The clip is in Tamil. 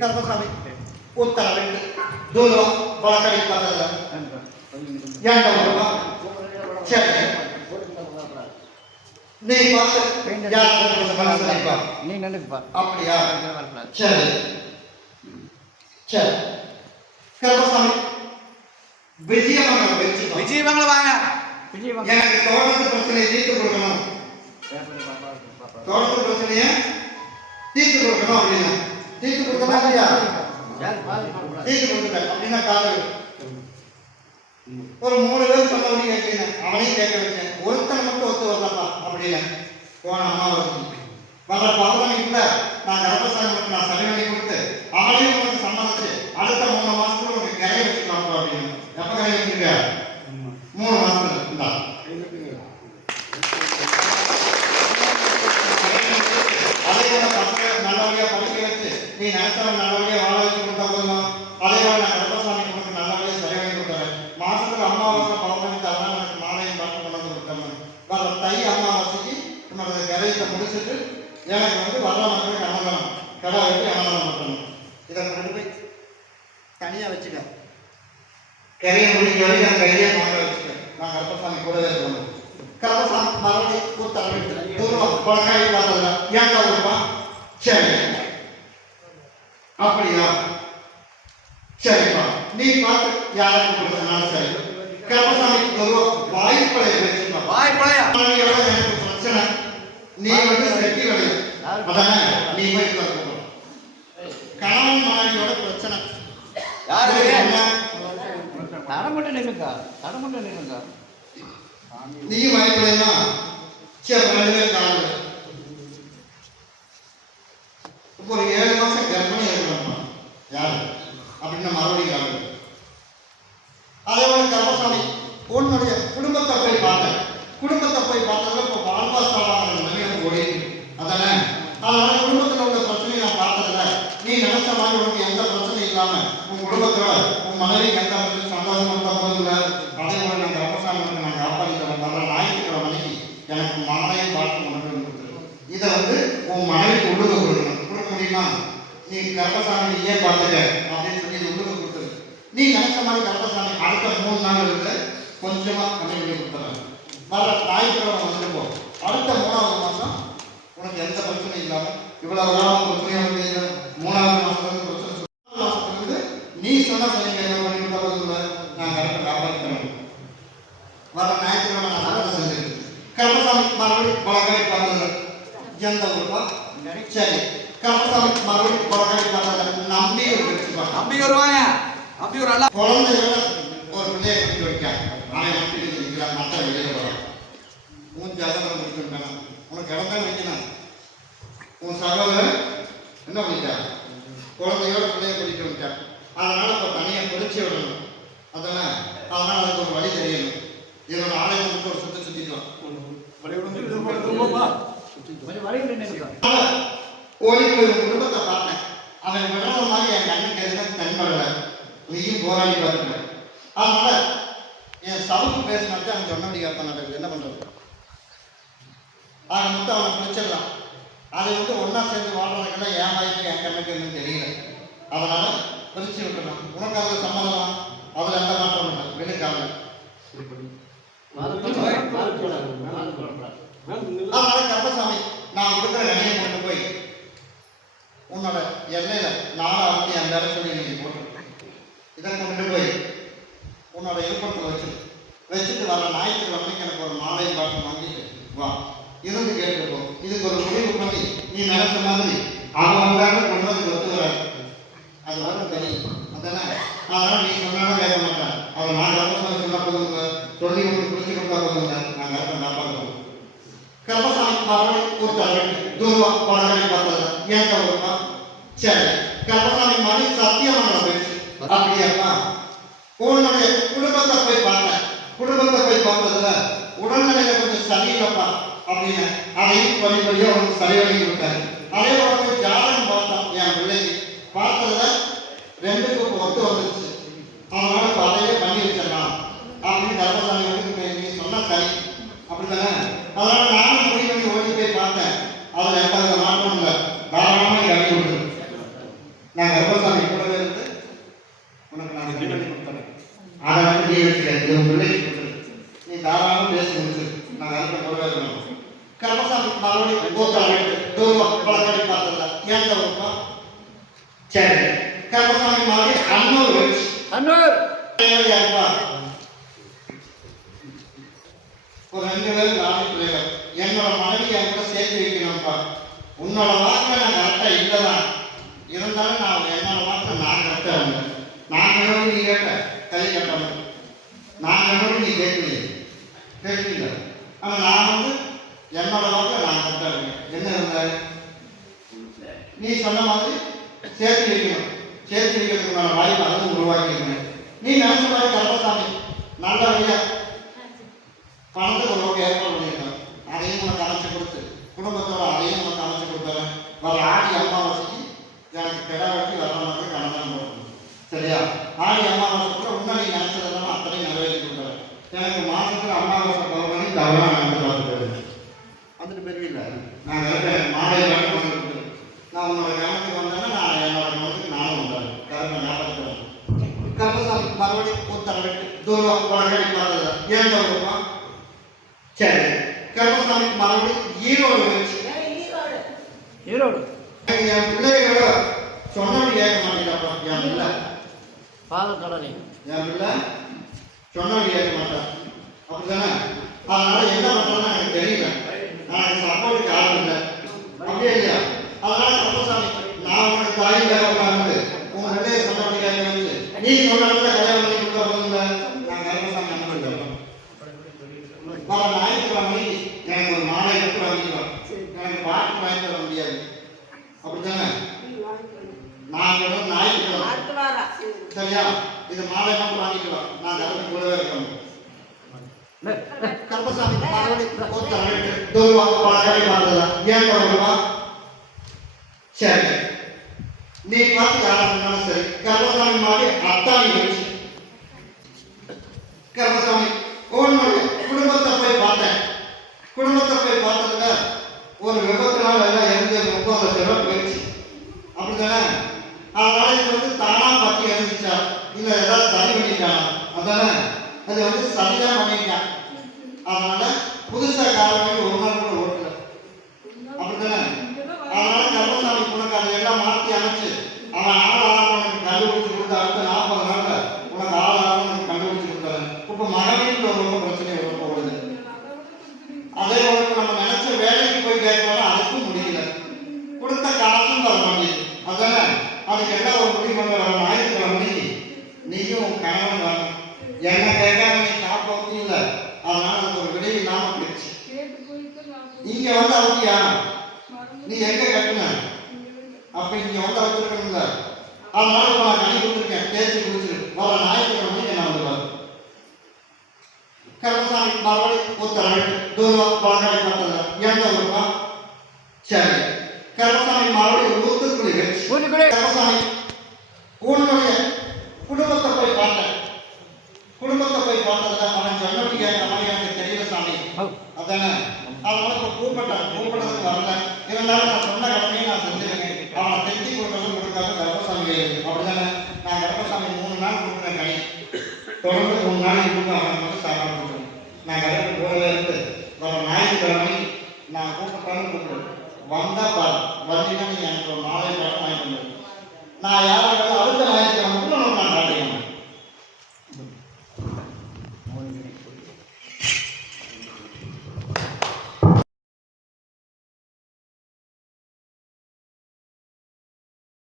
கர்மசாமி உத்தரவிட்டு தூரம் வழக்கறி பார்த்தது ஏன் சரி நீ பார்த்து யார் நீ நினைப்பா அப்படியா சரி சரி வாங்க எனக்கு தோட்டத்து பிரச்சனை தீர்த்து கொடுக்கணும் தோட்டத்து பிரச்சனையை? தீர்த்து கொடுக்கணும் அப்படின்னா. தீர்த்து கொடுக்கணும் இல்லையா? தீர்த்து கொடுத்துட்டேன் அப்படின்னா காதல். ஒரு மூணு பேர் சொன்னபடி கேட்கிறேன் அவனையும் கேட்க வச்சேன். ஒருத்தன் மட்டும் ஒத்து வரலப்பா அப்படின்னு. போன அம்மாவாசை வர பௌர்ணமிக்குள்ள நான் கர்ப்பசாமி மட்டும் நான் சரி பண்ணி கொடுத்து அவனையும் உனக்கு சம்மதிச்சு அடுத்த மூணு மாசத்துல உனக்கு கரையை வச்சுக்கலாம் அப்படின்னு. எப்ப கரையை வச்சிருக்க மூணு மாசத்துல இந்தா அதே போல பசங்க நல்லபடியா படிக்க வச்சு நீ நினைச்சவன் நல்லபடியா வாழ வச்சு கொடுத்தா போதுமா அதே போல நான் கர்ப்பசாமி உனக்கு நல்லபடியா சரி பண்ணி கொடுத்தேன் மாசத்துல அமாவாசை பௌர்ணமி தரலாம் எனக்கு மாலையும் பார்த்து கொண்டு வந்து கொடுத்தேன் வர தை அமாவாசைக்கு கரையத்தை முடிச்சிட்டு எனக்கு வந்து வர மக்களுக்கு அன்னதானம் கடை வெட்டி அன்னதானம் பண்ணணும் இதை கொண்டு போய் தனியா வச்சுக்க. கரையை முடிஞ்ச வரைக்கும் அந்த கையிலே மாங்க வச்சுக்க. நான் கர்ப்பசாமி கூடவே இருக்கணும். கர்ப்பசாமி மறுபடியும் கூத்த தூரம் பழக்காய் பார்த்ததுல. ஏன்டா விடுவா சரி. அப்படியா? சரிப்பா. நீ பார்த்து யாருக்கு கொடுத்தனாலும் சரி. கர்ப்பசாமி தூரம் வாய்ப்படை வச்சுப்பா வாய் பழையா மனைவியோட எனக்கு பிரச்சனை நீ வந்து செட்டி கிடையாது அதானே நீ போய் கணவன் மனைவியோட பிரச்சனை. யாரு என்ன? தடை மட்டும் நின்னுக்கா தடை மட்டும் நின்னுக்கா நீயும் பயப்படா சரி ரெண்டு பேரும் காணல இப்போ ஒரு ஏழு மாசம் கர்ப்பிணி இருக்கணும்மா யாரு? அப்படின்னு மறுபடியும் காணல அதே போல உன்னுடைய குடும்பத்தை போய் பார்த்தேன் குடும்பத்தை போய் பார்த்ததுல இப்போ வாழ்வாசாலான நிலையம் ஓடி அதானே? அதனால குடும்பத்தில் உள்ள பிரச்சனையை நான் பார்த்ததில்ல. நீ நினைச்ச மாதிரி உனக்கு எந்த பிரச்சனையும் இல்லாம உன் குடும்பத்தோட உன் மனைவிக்கு எந்த பிரச்சனையும் சந்தோஷம் இருந்த போதும் இல்லை அதே போல நான் கர்ப்பசாமி வந்து நான் காப்பாற்றிக்கிறேன் வர ஞாயிற்றுக்கிழமை மணிக்கு எனக்கு மகனையும் பார்த்து கொண்டு இதை வந்து உன் மனைவிக்கு உள்ளுக கொடுக்கணும் கொடுக்க முடியுமா? நீ கர்ப்பசாமி நீயே பார்த்துக்க அப்படின்னு சொல்லி இது உள்ளுக கொடுத்துரு. நீ நினைச்ச மாதிரி கர்ப்பசாமி அடுத்த மூணு நாள் இருக்கு கொஞ்சமா கம்மி பண்ணி கொடுத்துறேன். வர ஞாயிற்றுக்கிழமை வந்துருப்போம் அடுத்த மூணாவது உனக்கு எந்த பிரச்சனையும் இல்லாம இவ்வளவு காலம் பிரச்சனையும் வந்து இல்லை. மூணாவது மாசத்துல இருந்து பிரச்சனை இருந்து நீ சொன்ன சரிங்க என்ன பண்ணி கொடுத்தா போதும் நான் கரெக்டாக காப்பாற்றிக்கிறேன் வர ஞாயிற்றுக்கிழமை நான் நல்லதை செஞ்சேன் கர்மசாமி மறுபடியும் பழக்காய் பார்த்தது எந்த ஊர்ப்பா? சரி. கர்மசாமி மறுபடியும் பழக்காய் பார்த்தது நம்பி ஒரு வச்சுப்பா அம்பி வருவாங்க. அம்பி ஒரு நல்லா குழந்தைகள ஒரு பிள்ளைய கட்டி வைக்கான் அவன் நம்பி இருக்கிறான் மற்ற வெளியில போறான் உன் ஜாதகம் முடிச்சுட்டான் உனக்கு இடம் தான் வைக்கணும். உன் சகோதரன் என்ன பண்ணிட்டான் குழந்தையோட பிள்ளைய கூட்டிட்டு வந்துட்டான் அதனால இப்போ தனியாக பிரிச்சு விடணும். அதெல்லாம் அதனால அதுக்கு ஒரு வழி தெரியணும். ஆலயம் மட்டும் ஒரு சுத்த போய் உன் குடும்பத்தை பார்த்தேன். அவன் விடுற மாதிரி என் கண்ணுக்கு எதுவும் தென்படல. நீயும் போராடி பார்த்துட்ட அதனால என் சவுக்கு பேசினாச்சு அவன் சொன்னபடி கேட்பான் நடக்குது. என்ன பண்றது? ஆக மொத்தம் அவனை பிடிச்சிடலாம் அதை வந்து ஒன்றா சேர்ந்து வாழ்றதுக்கெல்லாம் என் வாய்ப்பு என் கண்ணுக்கு இன்னும் தெரியல. அதனால பிரிச்சு விட்டுறான் உனக்கு அதில் சம்மதமா? அதில் எந்த மாற்றம் இல்லை. விழுக்காம அதனால கருப்பசாமி நான் கொடுக்குற கனியை கொண்டு போய் உன்னோட எல்லையில நாலு அறுபத்தி அந்த இடத்துல நீ போட்டு இதை கொண்டு போய் உன்னோட இருப்பத்தில் வச்சு வச்சுட்டு வர ஞாயிற்றுக்கிழமைக்கு எனக்கு ஒரு மாலையை பார்த்து வாங்கிட்டு வா. இருந்து கேட்டிருக்கோம் இதுக்கு ஒரு முடிவு பண்ணி நீ நினைச்ச மாதிரி அவன் வந்தாலும் கொண்டு வந்து ஒத்து வர அது வர தெரியும் அதானே? அதனால நீ சொன்னாலும் கேட்க மாட்டேன் அவன் நான் கர்ப்பசாமி சொன்னா போதுங்க. சொல்லி உங்களுக்கு பிடிச்சி கொடுத்தா போதுங்க. நான் கர்ப்பம் காப்பாற்றுவோம் கர்ப்பசாமி மறுபடி கூட்டாளர் தூரம் பழகி பார்த்தது ஏன் கவனமா சரி. கர்ப்பசாமி மாதிரி சத்தியமான பேச்சு. அப்படியாப்பா? உன்னுடைய குடும்பத்தை போய் பார்த்தேன். குடும்பத்தை போய் பார்த்ததுல உடல்நிலையில கொஞ்சம் சரியில்லைப்பா. அப்படின்னு அதையும் படிப்படியாக உனக்கு சரி பண்ணி கொடுத்தாரு அதே போல போய் ஜாதகம் பார்த்தோம். என் பிள்ளைக்கு பார்த்ததுல ரெண்டுக்கும் ஒத்து வந்துருச்சு. அவனால இப்ப அதையே பண்ணி வச்சிடலாம். அப்படின்னு தர்மசாமி வந்து நீங்க சொன்னா சரி. அப்படித்தானே? அதனால நானும் முடிவு பண்ணி ஓடி போய் பார்த்தேன். அதுல எந்த வித மாற்றம் இல்லை. தாராளமாக நீங்க அனுப்பி விட்டுரு நான் கர்ப்பசாமி கூடவே இருந்து உனக்கு நான் சரி பண்ணி கொடுத்துறேன். அதை வந்து நீ வச்சுக்க இது பிள்ளைக்கு கொடுத்துரு நீ தாராளமா தாராளமாக பேசி முடிச்சு நாங்கள் அதுக்கு கூடவே இருக்கணும் கர்மசாமி மறுபடியும் கூத்தாடிட்டு தூரம் பழக்கடி பார்த்ததில்ல ஏன் தவிர்ப்போம் சரி கர்மசாமி மறுபடியும் அன்னூர் வச்சு அன்னூர் யாருப்பா ஒரு ரெண்டு பேரும் நாலு பிள்ளைகள். என்னோட மனைவி என் கூட சேர்த்து வைக்கணும்ப்பா. உன்னோட வாழ்க்கை நான் கரெக்டாக இல்லை தான் இருந்தாலும் நான் என்னோட வார்த்தை நான் கரெக்டாக இருந்தேன் நான் வேணும் நீ கேட்ட கை கட்டணும். நான் வேணும் நீ கேட்கலையே கேட்கல ஆனால் நான் வந்து என்னோட வாழ்க்கை நான் கரெக்டாக இருக்கேன். என்ன இருந்தாரு? நீ சொன்ன மாதிரி சேர்த்து வைக்கணும். சேர்த்து வைக்கிறதுக்கான வாய்ப்பு அதுவும் உருவாக்கிக்கணும் நீ நினைச்ச மாதிரி கர்மசாமி நல்ல வழியா பணத்துக்கு ஒரு ஏற்பாடு பண்ணியிருக்கோம் அதையும் உனக்கு அமைச்சு கொடுத்து குடும்பத்தோட அதையும் உனக்கு அமைச்சு கொடுத்தவன் வர ஆடி அமாவாசைக்கு எனக்கு கிடா வெட்டி வர மாதிரி கணதான் போடணும் சரியா? ஆடி அம்மாவாசை கூட நினைச்சதெல்லாம் அத்தனையும் நிறைவேற்றி கொடுத்தவன் எனக்கு மாசத்துல அமாவாசை பௌர்ணமி தவறாக நடந்து பார்த்துட்டு வந்துட்டு பெரியல நான் இருக்கிறேன் மாலை வேணும் வந்துட்டு நான் உங்களோட கவனத்துக்கு வந்தேன்னா நான் என்னோட கவனத்துக்கு நானும் வந்தேன் கருமை ஞாபகத்தில் கர்மசாமி மறுபடியும் உத்தரவிட்டு தூரம் உலகடி பார்த்தது ஏன் தவிர்ப்பான் சரி கர்மசாமி மறுபடியும் ஈரோடு வச்சு ஈரோடு என் பிள்ளைகளோட சொன்னபடி கேட்க மாட்டேங்கிறப்பா என் பிள்ளை பாதம் கடலை என் கேட்க மாட்டான். அப்படிதானே அதனால என்ன பண்றதுன்னு எனக்கு தெரியல. நான் சப்போர்ட்டுக்கு ஆள் இல்லை. அப்படியே இல்லையா அதனால கர்மசாமி நான் உனக்கு தாய் உட்கார்ந்து உங்க பிள்ளைய சொன்னபடி கேட்க வந்து நீ சொன்ன இடத்துல கல்யாணம் பண்ணி கொடுக்க போதுங்க நான் கர்மசாமி என்ன பண்ணுறேன் வர ஞாயிற்றுக்கிழமை எனக்கு ஒரு மாலை எடுத்து வாங்கிக்கலாம் எனக்கு பாட்டு வாங்கி தர முடியாது அப்படித்தானே நான் வெறும் ஞாயிற்றுக்கிழமை சரியா இது மாலை மட்டும் வாங்கிக்கலாம் நான் கருத்து கூடவே இருக்கணும் கர்மசாமி மறுபடியும் ஒருத்தர் தூர்வா பழக்கடி பார்த்ததா ஏன் வருவா சரி நீ பார்த்து யாரா சொன்னாலும் சரி கர்மசாமி மாதிரி அத்தாணி வச்சு கர்மசாமி உன்னுடைய குடும்பத்தை போய் பார்த்தேன் குடும்பத்தை போய் பார்த்ததுல ஒரு விபத்தினால எல்லாம் இருந்து முப்பது லட்ச ரூபா போயிடுச்சு அப்படிதானே அதனால இது வந்து தானா பத்தி எழுந்துச்சா இல்லை ஏதாவது சரி பண்ணிட்டானா அதானே? அது வந்து சரிதான் பண்ணிட்டான் அதனால புதுசா கார் வாங்கி ஒரு நாள் கூட ஓட்டல அப்படிதானே அதனால கர்மசாமி உனக்கு அதை எல்லாம் மாற்றி அமைச்சு அவன் ஆள் ஆளவனுக்கு கண்டுபிடிச்சு கொடுத்து அடுத்த நாற்பது நாள்ல உனக்கு ஆள் ஆளவனுக்கு கண்டுபிடிச்சு கொடுத்தாரு இப்ப மகனின் ஒரு ரொம்ப பிரச்சனை ரொம்ப ஓடுது அதே உனக்கு நம்ம நினைச்ச வேலைக்கு போய் கேட்கணும் அதுக்கும் முடியல கொடுத்த காசும் தர மாட்டேங்குது அதானே அதுக்கு என்ன ஒரு முடிவு பண்ண வர ஞாயிற்றுக்கிழமை கணவன் வரணும் என்ன கேட்காம நீ காப்பாத்தி இல்ல. அதனால அதுக்கு ஒரு விடை இல்லாம போயிடுச்சு. இங்க வந்து அவத்தியா நீ எங்க கட்டுன? அப்ப இங்க வந்து வச்சிருக்கணும்ல. அதனால இப்ப நான் கனி கொடுத்துருக்கேன். தேய்ச்சி குடிச்சிரு. வர ஞாயிற்றுக்கிழமை என்ன வந்துடுவார் கர்மசாமி மறுபடியும் உத்தரவிட்டு தூரம் பழக்கடை பட்டது எந்த ஊருப்பா? சரி. கர்மசாமி வச்சு. ஊத்துக்குடி. கர்மசாமி உன்னுடைய குடும்பத்தை போய் பார்த்தேன் குடும்பத்தை போய் பார்த்ததுல அவன் சொன்னபடி கேட்க மாதிரி எனக்கு தெரியல சாமி அதானே அதனால இப்ப கூப்பிட்டேன் கூப்பிட்டதுக்கு வரல. இருந்தாலும் நான் சொன்ன கடமையை நான் செஞ்சிருக்கேன் அவனை செஞ்சு கொடுக்கறது கொடுக்காத கர்ப்பசாமி. அப்படிதானே? நான் கர்ப்பசாமி மூணு நாள் கொடுக்குறேன் கனி தொடர்ந்து மூணு நாளைக்கு கொடுத்து அவனுக்கு வந்து சாப்பாடு கொடுக்குறேன் நான் கரெக்ட் போகல இருந்து வர ஞாயிற்றுக்கிழமை நான் கூப்பிட்டாலும் கூப்பிடுவேன் வந்தா பாரு. வந்தீங்கன்னா நீ எனக்கு ஒரு மாலை பழம் வாங்கி நான் யாரும்